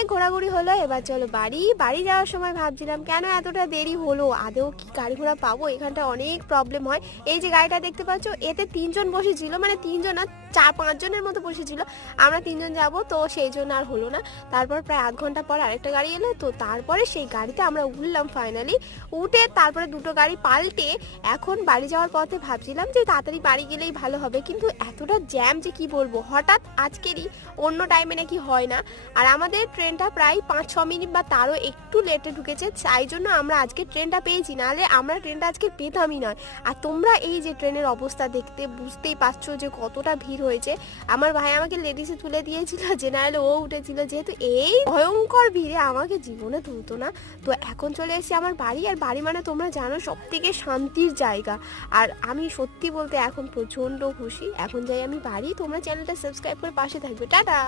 অনেক ঘোরাঘুরি হলো, এবার চলো বাড়ি যাওয়ার সময় ভাবছিলাম কেন এতটা দেরি হলো, আদৌ কি গাড়ি ঘোড়া পাবো, এখানটা অনেক প্রবলেম হয়। এই যে গাড়িটা দেখতে পাচ্ছ, এতে 3 জন বসেছিল, মানে 3 জন না 4-5 জনের মতো বসেছিল, আমরা 3 জন যাব, তো সেই জন্য আর হলো না। তারপর প্রায় আধ ঘন্টা পর আরেকটা গাড়ি এলো, তো তারপরে সেই গাড়িতে আমরা উঠলাম ফাইনালি। উঠে তারপরে দুটো গাড়ি পাল্টে এখন বাড়ি যাওয়ার পথে ভাবছিলাম যে তাড়াতাড়ি বাড়ি গেলেই ভালো হবে, কিন্তু এতটা জ্যাম যে কি বলবো, হঠাৎ আজকেরই অন্য টাইমে নাকি হয় না। আর আমাদের ট্রেনটা প্রায় 5-6 মিনিট বা তারও একটু লেটে ঢুকেছে, তাই জন্য আমরা আজকে ট্রেনটা পেয়েছি, নাহলে আমরা ট্রেনটা আজকে পেতামই নয়। আর তোমরা এই যে ট্রেনের অবস্থা দেখতে বুঝতেই পারছো যে কতটা ভিড় হয়েছে। আমার ভাই আমাকে লেডিসে তুলে দিয়েছিল, জেনারেলে ও উঠেছিল, যেহেতু এই ভয়ঙ্কর ভিড়ে আমাকে জীবনে তুলতো না। তো এখন চলে এসেছি আমার বাড়ি, আর বাড়ি মানে তোমরা জানো সব থেকে শান্তির জায়গা। আর আমি সত্যি বলতে এখন প্রচণ্ড খুশি। এখন যাই আমি বাড়ি, তোমরা চ্যানেলটা সাবস্ক্রাইব করে পাশে থাকবে। টাটা।